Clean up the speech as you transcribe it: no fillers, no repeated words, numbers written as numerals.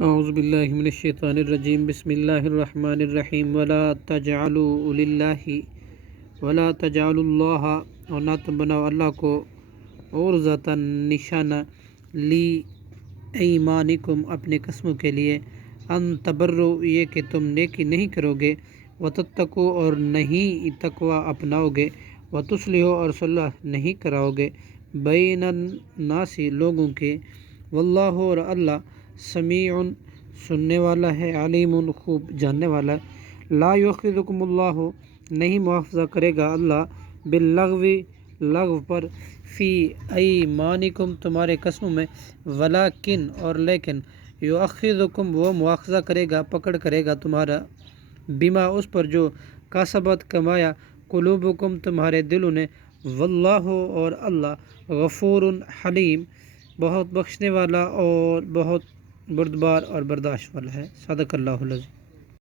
اعوذ باللہ من الشیطان الرجیم بسم اللہ الرحمن الرحیم ولا تجعلوا اللہ اور نہ تم بناؤ اللہ کو عرضۃ نشانہ لی ایمانکم اپنے قسموں کے لیے، ان تبروا یہ کہ تم نیکی نہیں کرو گے، وتتقوا اور نہیں تقوی اپناؤ گے، وتصلحوا اور صلح نہیں کراؤ گے بین الناس لوگوں کے، واللہ اور اللہ سمیع سننے والا ہے، علیم خوب جاننے والا ہے۔ لا یؤاخذکم اللہ نہیں مواخذہ کرے گا اللہ باللغو لغو پر، فی ایمانکم تمہارے قسموں میں، ولیکن اور لیکن، یؤاخذکم وہ مواخذہ کرے گا، پکڑ کرے گا تمہارا، بما اس پر جو کسبت کمایا، قلوبکم تمہارے دلوں نے، واللہ اور اللہ غفور حلیم بہت بخشنے والا اور بہت بردبار اور برداشت والا ہے۔ صدق اللہ العظیم۔